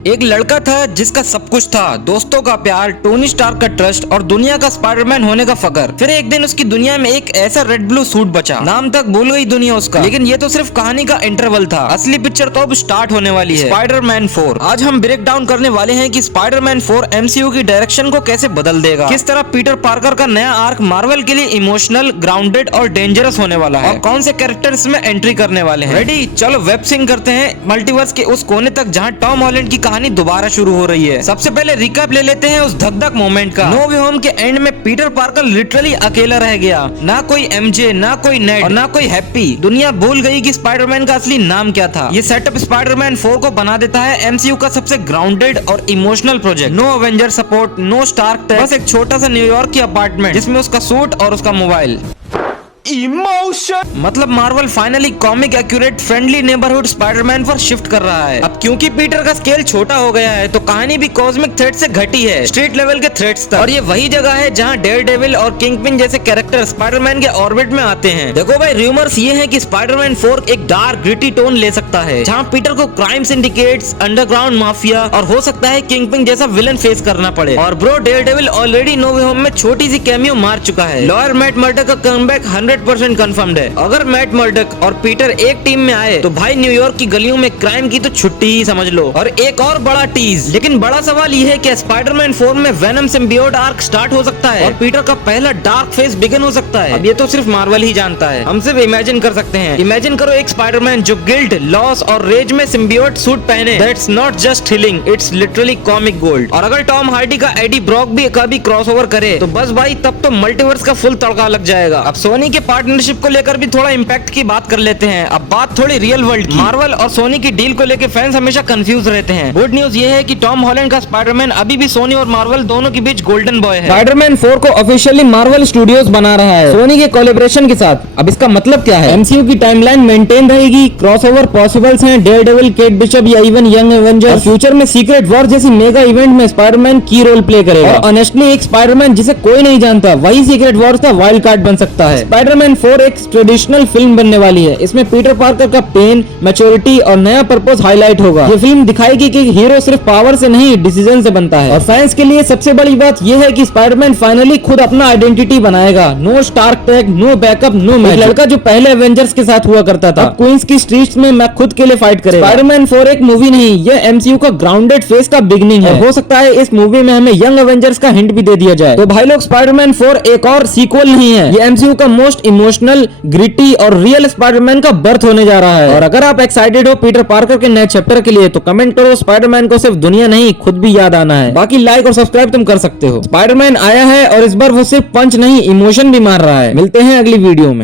एक लड़का था जिसका सब कुछ था, दोस्तों का प्यार, टोनी स्टार्क का ट्रस्ट और दुनिया का स्पाइडरमैन होने का फकर। फिर एक दिन उसकी दुनिया में एक ऐसा रेड ब्लू सूट बचा, नाम तक भूल गई दुनिया उसका। लेकिन ये तो सिर्फ कहानी का इंटरवल था, असली पिक्चर तो अब स्टार्ट होने वाली है, स्पाइडरमैन 4। आज हम ब्रेक डाउन करने वाले हैं कि स्पाइडरमैन 4 एमसीयू की डायरेक्शन को कैसे बदल देगा, किस तरह पीटर पार्कर का नया आर्क मार्वल के लिए इमोशनल, ग्राउंडेड और डेंजरस होने वाला है, और कौन से कैरेक्टर्स में एंट्री करने वाले हैं। रेडी, चलो वेब सिंक करते हैं मल्टीवर्स के उस कोने तक जहाँ टॉम हॉलैंड की कहानी दोबारा शुरू हो रही है। सबसे पहले रिकैप ले लेते हैं उस धक धक मोमेंट का। नो वे होम के एंड में पीटर पार्कर लिटरली अकेला रह गया, ना कोई एमजे, ना कोई नेड और ना कोई हैप्पी। दुनिया भूल गई कि स्पाइडरमैन का असली नाम क्या था। ये सेटअप स्पाइडरमैन 4 को बना देता है एमसीयू का सबसे ग्राउंडेड और emotional project. No Avenger support, no Stark tag, बस एक छोटा सा न्यूयॉर्क की अपार्टमेंट जिसमें उसका सूट और उसका मोबाइल। इमोशन मतलब Marvel finally comic accurate friendly neighbourhood Spiderman पर शिफ्ट कर रहा है। अब क्योंकि पीटर का स्केल छोटा हो गया है तो कहानी भी कॉस्मिक थ्रेट से घटी है, स्ट्रीट लेवल के थ्रेट्स तक। और ये वही जगह है जहां डेयरडेविल और किंगपिन जैसे कैरेक्टर स्पाइडरमैन के ऑर्बिट में आते हैं। देखो भाई, रूमर्स ये हैं कि स्पाइडरमैन 4 एक डार्क ग्रिटी टोन ले सकता है, जहां पीटर को क्राइम सिंडिकेट्स, अंडरग्राउंड माफिया और हो सकता है किंगपिन जैसा विलन फेस करना पड़े। और ब्रो, डेयरडेविल ऑलरेडी नो वे होम में छोटी सी कैमियो मार चुका है। लॉयर मैट मर्डोक का कमबैक 100% कंफर्म्ड है। अगर मैट मर्डोक और पीटर एक टीम में आए तो भाई न्यूयॉर्क की गलियों में क्राइम की तो छुट्टी ही समझ लो। और एक और बड़ा टीज, लेकिन बड़ा सवाल ये है कि स्पाइडरमैन 4 में वेनम सिम्बियोट आर्क स्टार्ट हो सकता है और पीटर का पहला डार्क फेज बिगिन हो सकता है। अब ये तो सिर्फ मार्वल ही जानता है, हम सिर्फ इमेजिन कर सकते हैं। इमेजिन करो एक स्पाइडरमैन जो गिल्ट, लॉस और रेज में सिम्बियोट सूट पहने। That's not just thrilling, it's literally comic gold. और अगर टॉम हार्डी का एडी ब्रॉक भी कभी क्रॉसओवर करे तो बस भाई, तब तो मल्टीवर्स का फुल तड़का लग जाएगा। अब सोनी के पार्टनरशिप को लेकर भी थोड़ा इंपैक्ट की बात कर लेते हैं। अब बात थोड़ी रियल वर्ल्ड की। मार्वल और सोनी की डील को लेकर फैंस हमेशा कंफ्यूज रहते हैं। गुड न्यूज ये है कि टॉम हॉलैंड का स्पाइडरमैन अभी भी सोनी और मार्वल दोनों के बीच गोल्डन बॉय है। स्पाइडरमैन 4 को ऑफिशियली मार्वल स्टूडियोज बना रहा है, सोनी के कोलैबोरेशन के साथ। अब इसका मतलब क्या है? एमसीयू की टाइमलाइन मेंटेन रहेगी, क्रॉसओवर पॉसिबल्स हैं, डेयरडेविल, केट बिशप या इवन यंग एवेंजर। फ्यूचर में सीक्रेट वॉर जैसी मेगा इवेंट में स्पाइडरमैन की रोल प्ले करेगा। और ऑनेस्टली एक स्पाइडरमैन जिसे कोई नहीं जानता, वही सीक्रेट वॉर्स का वाइल्ड कार्ड बन सकता है। स्पाइडरमैन 4 एक ट्रेडिशनल फिल्म बनने वाली है। इसमें पीटर पार्कर का पेन, मैच्योरिटी और नया पर्पस हाईलाइट होगा। ये फिल्म दिखाएगी कि हीरो सिर्फ पावर से नहीं, डिसीजन से बनता है। और फैंस के लिए सबसे बड़ी बात यह है कि स्पाइडरमैन फाइनली खुद अपना आइडेंटिटी बनाएगा। No Stark tag, no backup, no magic. लड़का जो पहले एवेंजर्स के साथ हुआ करता था, क्वींस की स्ट्रीट्स में मैं खुद के लिए फाइट करेगा। स्पाइडरमैन 4 एक मूवी नहीं, ये एमसीयू का ग्राउंडेड फेस का बिगिनिंग है। हो सकता है इस मूवी में हमें यंग एवेंजर्स का हिंट भी दे दिया जाए। तो भाई लोग, स्पाइडरमैन 4 एक और सीक्वल नहीं है, ये एमसीयू का मोस्ट इमोशनल, ग्रिटी और रियल स्पाइडरमैन का बर्थ होने जा रहा है। और अगर आप एक्साइटेड हो पीटर पार्कर के नए चैप्टर के लिए तो कमेंट करो। स्पाइडरमैन को सिर्फ दुनिया नहीं, खुद भी याद आना है। बाकी लाइक और सब्सक्राइब तुम कर सकते हो। स्पाइडरमैन आया है और इस बार वो सिर्फ पंच नहीं, इमोशन भी मार रहा है। मिलते हैं अगली वीडियो में।